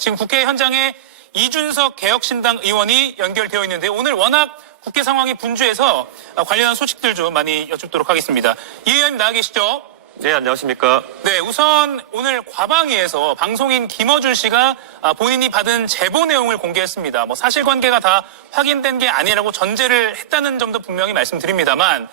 지금 국회 현장에 이준석 개혁신당 의원이 연결되어 있는데 오늘 워낙 국회 상황이 분주해서 관련한 소식들 좀 많이 여쭙도록 하겠습니다. 이 의원님 나와 계시죠? 네, 안녕하십니까. 네, 우선 오늘 과방위에서 방송인 김어준 씨가 본인이 받은 제보 내용을 공개했습니다. 사실관계가 다 확인된 게 아니라고 전제를 했다는 점도 분명히 말씀드립니다만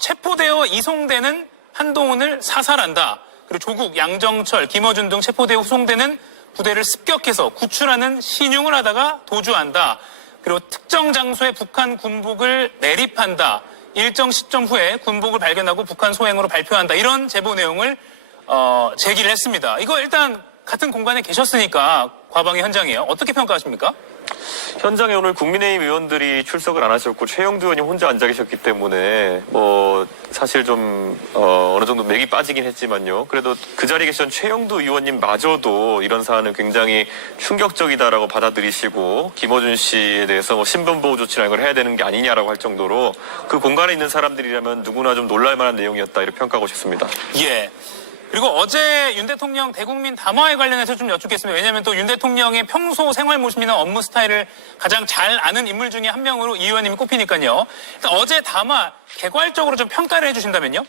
체포되어 이송되는 한동훈을 사살한다. 그리고 조국, 양정철, 김어준 등 체포되어 후송되는 부대를 습격해서 구출하는 신용을 하다가 도주한다. 그리고 특정 장소에 북한 군복을 매립한다. 일정 시점 후에 군복을 발견하고 북한 소행으로 발표한다. 이런 제보 내용을 제기를 했습니다. 이거 일단 같은 공간에 계셨으니까 과방위 현장이에요. 어떻게 평가하십니까? 현장에 오늘 국민의힘 의원들이 출석을 안 하셨고 최영두 의원이 혼자 앉아 계셨기 때문에 사실 좀 어느 정도 맥이 빠지긴 했지만요. 그래도 그 자리에 계신 최영두 의원님마저도 이런 사안은 굉장히 충격적이다라고 받아들이시고 김어준 씨에 대해서 신변보호 조치나 이걸 해야 되는 게 아니냐라고 할 정도로 그 공간에 있는 사람들이라면 누구나 좀 놀랄 만한 내용이었다 이렇게 평가하고 싶습니다. 예. 그리고 어제 윤 대통령 대국민 담화에 관련해서 좀 여쭙겠습니다. 왜냐하면 또 윤 대통령의 평소 생활 모습이나 업무 스타일을 가장 잘 아는 인물 중에 한 명으로 이 의원님이 꼽히니까요. 일단 어제 담화 개괄적으로 좀 평가를 해주신다면요?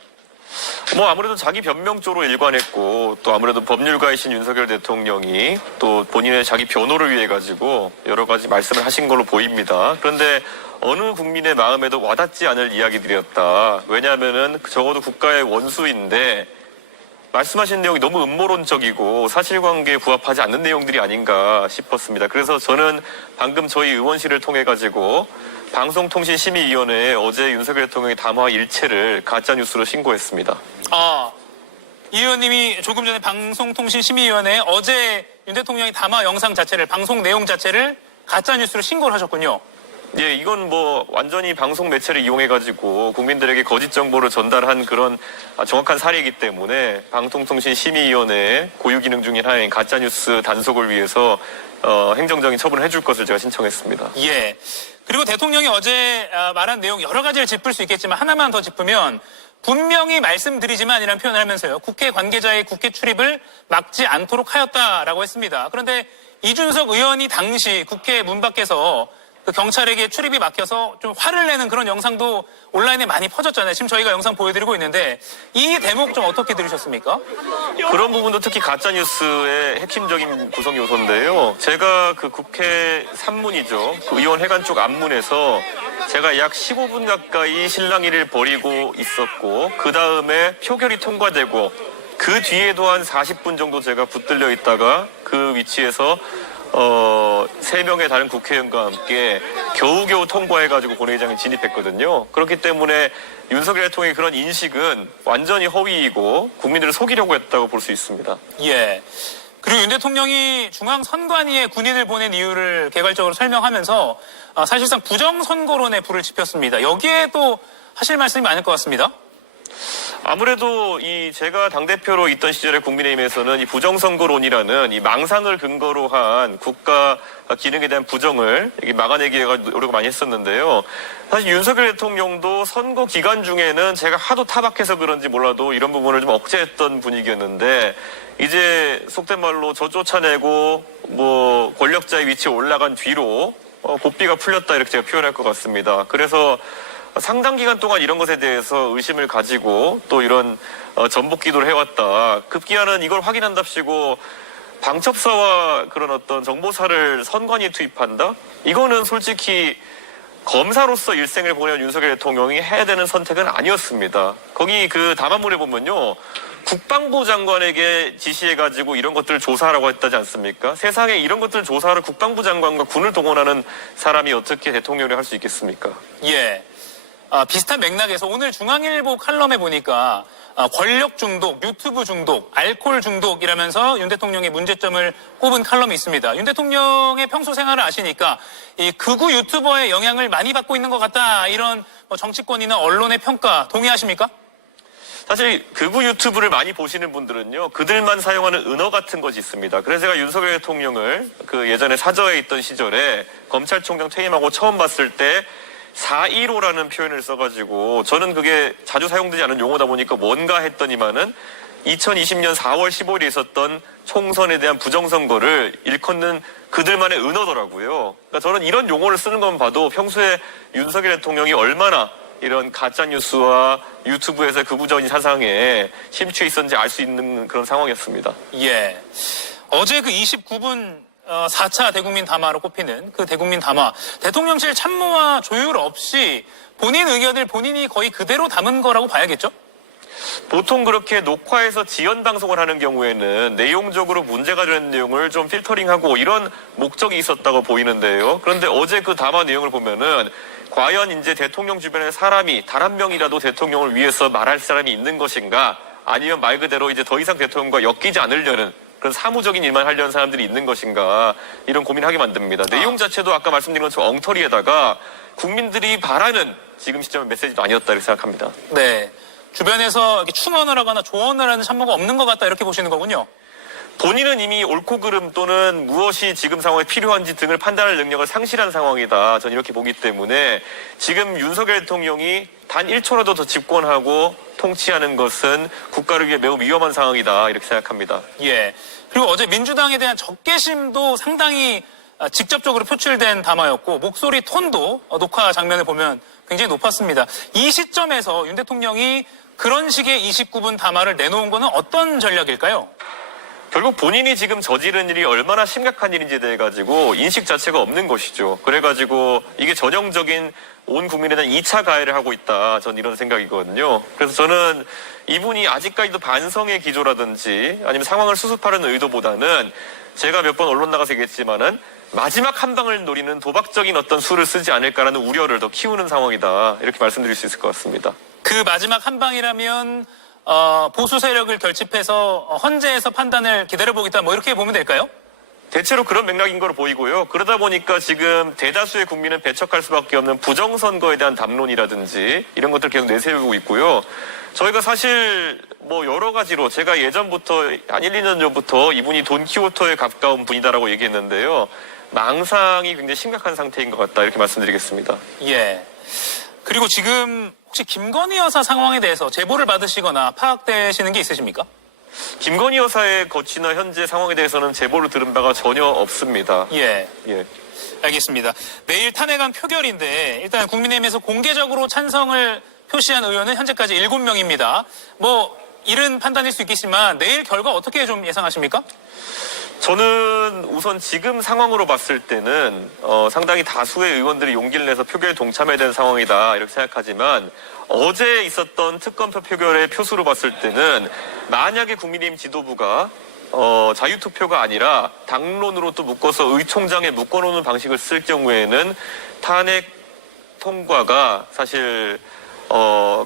아무래도 자기 변명조로 일관했고 또 아무래도 법률가이신 윤석열 대통령이 또 본인의 자기 변호를 위해 가지고 여러 가지 말씀을 하신 걸로 보입니다. 그런데 어느 국민의 마음에도 와닿지 않을 이야기들이었다. 왜냐하면은 적어도 국가의 원수인데 말씀하신 내용이 너무 음모론적이고 사실관계에 부합하지 않는 내용들이 아닌가 싶었습니다. 그래서 저는 방금 저희 의원실을 통해 가지고 방송통신심의위원회에 어제 윤석열 대통령의 담화 일체를 가짜뉴스로 신고했습니다. 이 의원님이 조금 전에 방송통신심의위원회에 어제 윤 대통령의 담화 영상 자체를, 방송 내용 자체를 가짜뉴스로 신고를 하셨군요. 예, 이건 완전히 방송 매체를 이용해가지고 국민들에게 거짓 정보를 전달한 그런 정확한 사례이기 때문에 방송통신심의위원회에 고유기능 중인 하나인 가짜뉴스 단속을 위해서 행정적인 처분을 해줄 것을 제가 신청했습니다. 예. 그리고 대통령이 어제 말한 내용 여러 가지를 짚을 수 있겠지만 하나만 더 짚으면 분명히 말씀드리지만이라는 표현을 하면서요. 국회 관계자의 국회 출입을 막지 않도록 하였다라고 했습니다. 그런데 이준석 의원이 당시 국회 문 밖에서 그 경찰에게 출입이 막혀서 좀 화를 내는 그런 영상도 온라인에 많이 퍼졌잖아요. 지금 저희가 영상 보여드리고 있는데 이 대목 좀 어떻게 들으셨습니까? 그런 부분도 특히 가짜뉴스의 핵심적인 구성 요소인데요. 제가 그 국회 산문이죠. 그 의원회관 쪽 앞문에서 제가 약 15분 가까이 실랑이를 벌이고 있었고 그 다음에 표결이 통과되고 그 뒤에도 한 40분 정도 제가 붙들려 있다가 그 위치에서 3명의 다른 국회의원과 함께 겨우겨우 통과해가지고 본회의장에 진입했거든요. 그렇기 때문에 윤석열 대통령의 그런 인식은 완전히 허위이고 국민들을 속이려고 했다고 볼 수 있습니다. 예. 그리고 윤 대통령이 중앙선관위에 군인을 보낸 이유를 개괄적으로 설명하면서 사실상 부정선거론에 불을 지폈습니다. 여기에 또 하실 말씀이 많을 것 같습니다. 아무래도 제가 당대표로 있던 시절에 국민의힘에서는 이 부정선거론이라는 이 망상을 근거로 한 국가 기능에 대한 부정을 막아내기 위해 노력을 많이 했었는데요. 사실 윤석열 대통령도 선거 기간 중에는 제가 하도 타박해서 그런지 몰라도 이런 부분을 좀 억제했던 분위기였는데 이제 속된 말로 저 쫓아내고 권력자의 위치에 올라간 뒤로 고삐가 풀렸다 이렇게 제가 표현할 것 같습니다. 그래서 상당 기간 동안 이런 것에 대해서 의심을 가지고 또 이런 전복 기도를 해왔다. 급기야는 이걸 확인한답시고 방첩사와 그런 어떤 정보사를 선관위에 투입한다? 이거는 솔직히 검사로서 일생을 보낸 윤석열 대통령이 해야 되는 선택은 아니었습니다. 거기 그 담화문에 보면요. 국방부 장관에게 지시해가지고 이런 것들을 조사하라고 했다지 않습니까? 세상에 이런 것들을 조사하러 국방부 장관과 군을 동원하는 사람이 어떻게 대통령을 할 수 있겠습니까? 예. 비슷한 맥락에서 오늘 중앙일보 칼럼에 보니까 권력 중독, 유튜브 중독, 알코올 중독이라면서 윤 대통령의 문제점을 꼽은 칼럼이 있습니다. 윤 대통령의 평소 생활을 아시니까 이 극우 유튜버의 영향을 많이 받고 있는 것 같다. 이런 정치권이나 언론의 평가 동의하십니까? 사실 극우 유튜브를 많이 보시는 분들은요. 그들만 사용하는 은어 같은 것이 있습니다. 그래서 제가 윤석열 대통령을 그 예전에 사저에 있던 시절에 검찰총장 퇴임하고 처음 봤을 때 4.15라는 표현을 써가지고 저는 그게 자주 사용되지 않은 용어다 보니까 뭔가 했더니만은 2020년 4월 15일에 있었던 총선에 대한 부정선거를 일컫는 그들만의 은어더라고요. 그러니까 저는 이런 용어를 쓰는 것만 봐도 평소에 윤석열 대통령이 얼마나 이런 가짜뉴스와 유튜브에서 극우적인 사상에 심취해 있었는지 알 수 있는 그런 상황이었습니다. 예. 어제 그 29분 4차 대국민 담화로 꼽히는 그 대국민 담화, 대통령실 참모와 조율 없이 본인 의견을 본인이 거의 그대로 담은 거라고 봐야겠죠? 보통 그렇게 녹화해서 지연 방송을 하는 경우에는 내용적으로 문제가 되는 내용을 좀 필터링하고 이런 목적이 있었다고 보이는데요. 그런데 어제 그 담화 내용을 보면은 과연 이제 대통령 주변에 사람이 단 한 명이라도 대통령을 위해서 말할 사람이 있는 것인가, 아니면 말 그대로 이제 더 이상 대통령과 엮이지 않으려는 그런 사무적인 일만 하려는 사람들이 있는 것인가, 이런 고민하게 만듭니다. 내용 자체도 아까 말씀드린 것처럼 엉터리에다가 국민들이 바라는 지금 시점의 메시지도 아니었다 이렇게 생각합니다. 네. 주변에서 이렇게 충원을 하거나 조언을 하는 참모가 없는 것 같다 이렇게 보시는 거군요. 본인은 이미 옳고 그름 또는 무엇이 지금 상황에 필요한지 등을 판단할 능력을 상실한 상황이다. 저는 이렇게 보기 때문에 지금 윤석열 대통령이 단 1초라도 더 집권하고 통치하는 것은 국가를 위해 매우 위험한 상황이다. 이렇게 생각합니다. 예. 그리고 어제 민주당에 대한 적개심도 상당히 직접적으로 표출된 담화였고 목소리 톤도 녹화 장면을 보면 굉장히 높았습니다. 이 시점에서 윤 대통령이 그런 식의 29분 담화를 내놓은 거는 어떤 전략일까요? 결국 본인이 지금 저지른 일이 얼마나 심각한 일인지에 대해 가지고 인식 자체가 없는 것이죠. 그래가지고 이게 전형적인 온 국민에 대한 2차 가해를 하고 있다. 전 이런 생각이거든요. 그래서 저는 이분이 아직까지도 반성의 기조라든지 아니면 상황을 수습하려는 의도보다는 제가 몇 번 언론 나가서 얘기했지만은 마지막 한 방을 노리는 도박적인 어떤 수를 쓰지 않을까라는 우려를 더 키우는 상황이다. 이렇게 말씀드릴 수 있을 것 같습니다. 그 마지막 한 방이라면 보수 세력을 결집해서 헌재에서 판단을 기다려보겠다 뭐 이렇게 보면 될까요? 대체로 그런 맥락인 거로 보이고요. 그러다 보니까 지금 대다수의 국민은 배척할 수밖에 없는 부정선거에 대한 담론이라든지 이런 것들 계속 내세우고 있고요. 저희가 사실 뭐 여러 가지로 제가 예전부터 한 1, 2년 전부터 이분이 돈키호테에 가까운 분이다라고 얘기했는데요. 망상이 굉장히 심각한 상태인 것 같다 이렇게 말씀드리겠습니다. 예. 그리고 지금 혹시 김건희 여사 상황에 대해서 제보를 받으시거나 파악되시는 게 있으십니까? 김건희 여사의 거취나 현재 상황에 대해서는 제보를 들은 바가 전혀 없습니다. 예. 예. 알겠습니다. 내일 탄핵안 표결인데 일단 국민의힘에서 공개적으로 찬성을 표시한 의원은 현재까지 7명입니다. 뭐 이른 판단일 수 있겠지만 내일 결과 어떻게 좀 예상하십니까? 저는 우선 지금 상황으로 봤을 때는 상당히 다수의 의원들이 용기를 내서 표결에 동참해야 되는 상황이다 이렇게 생각하지만 어제 있었던 특검표 표결의 표수로 봤을 때는 만약에 국민의힘 지도부가 자유투표가 아니라 당론으로 또 묶어서 의총장에 묶어놓는 방식을 쓸 경우에는 탄핵 통과가 사실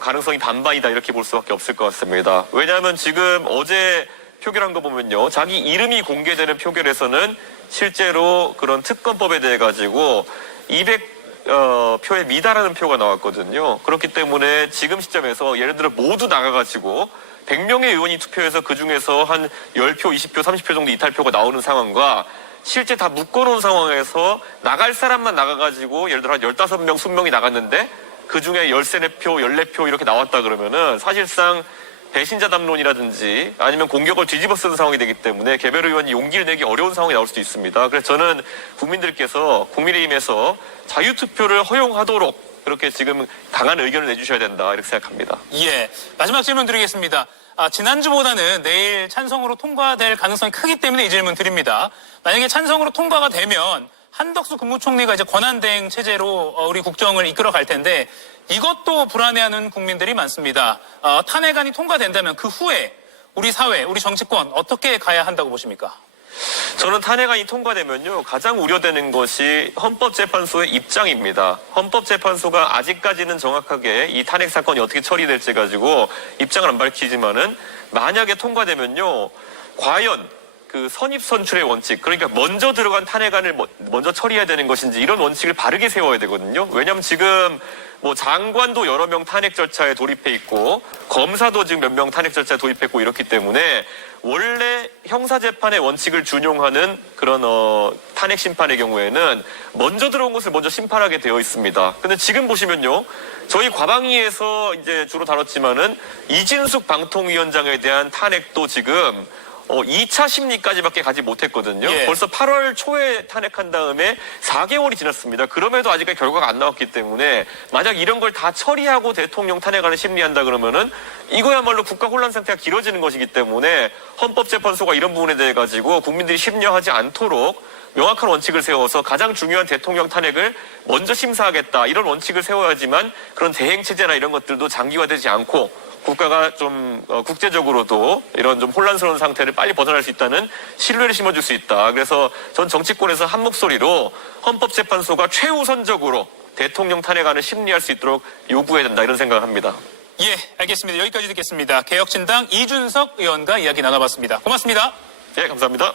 가능성이 반반이다 이렇게 볼 수밖에 없을 것 같습니다. 왜냐하면 지금 어제 표결한 거 보면요. 자기 이름이 공개되는 표결에서는 실제로 그런 특검법에 대해 가지고 200표에 미달하는 표가 나왔거든요. 그렇기 때문에 지금 시점에서 예를 들어 모두 나가가지고 100명의 의원이 투표해서 그중에서 한 10표, 20표, 30표 정도 이탈표가 나오는 상황과 실제 다 묶어놓은 상황에서 나갈 사람만 나가가지고 예를 들어 한 15명, 20명이 나갔는데 그중에 13표, 14표 이렇게 나왔다 그러면은 사실상 배신자 담론이라든지 아니면 공격을 뒤집어 쓰는 상황이 되기 때문에 개별 의원이 용기를 내기 어려운 상황이 나올 수도 있습니다. 그래서 저는 국민들께서 국민의힘에서 자유투표를 허용하도록 그렇게 지금 강한 의견을 내주셔야 된다 이렇게 생각합니다. 예. 마지막 질문 드리겠습니다. 지난주보다는 내일 찬성으로 통과될 가능성이 크기 때문에 이 질문 드립니다. 만약에 찬성으로 통과가 되면 한덕수 국무총리가 이제 권한대행 체제로 우리 국정을 이끌어 갈 텐데 이것도 불안해하는 국민들이 많습니다. 탄핵안이 통과된다면 그 후에 우리 사회, 우리 정치권 어떻게 가야 한다고 보십니까? 저는 탄핵안이 통과되면요 가장 우려되는 것이 헌법재판소의 입장입니다. 헌법재판소가 아직까지는 정확하게 이 탄핵 사건이 어떻게 처리될지 가지고 입장을 안 밝히지만은 만약에 통과되면요 과연 그 선입선출의 원칙, 그러니까 먼저 들어간 탄핵안을 먼저 처리해야 되는 것인지 이런 원칙을 바르게 세워야 되거든요. 왜냐하면 지금 뭐 장관도 여러 명 탄핵 절차에 돌입해 있고 검사도 지금 몇 명 탄핵 절차에 돌입했고 이렇기 때문에 원래 형사재판의 원칙을 준용하는 그런 탄핵 심판의 경우에는 먼저 들어온 것을 먼저 심판하게 되어 있습니다. 근데 지금 보시면요. 저희 과방위에서 이제 주로 다뤘지만은 이진숙 방통위원장에 대한 탄핵도 지금 2차 심리까지밖에 가지 못했거든요. 예. 벌써 8월 초에 탄핵한 다음에 4개월이 지났습니다. 그럼에도 아직까지 결과가 안 나왔기 때문에 만약 이런 걸 다 처리하고 대통령 탄핵안을 심리한다 그러면은 이거야말로 국가 혼란 상태가 길어지는 것이기 때문에 헌법재판소가 이런 부분에 대해 가지고 국민들이 심려하지 않도록 명확한 원칙을 세워서 가장 중요한 대통령 탄핵을 먼저 심사하겠다. 이런 원칙을 세워야지만 그런 대행체제나 이런 것들도 장기화되지 않고 국가가 좀 국제적으로도 이런 좀 혼란스러운 상태를 빨리 벗어날 수 있다는 신뢰를 심어줄 수 있다. 그래서 전 정치권에서 한 목소리로 헌법재판소가 최우선적으로 대통령 탄핵안을 심리할 수 있도록 요구해야 된다. 이런 생각을 합니다. 예, 알겠습니다. 여기까지 듣겠습니다. 개혁신당 이준석 의원과 이야기 나눠봤습니다. 고맙습니다. 예, 감사합니다.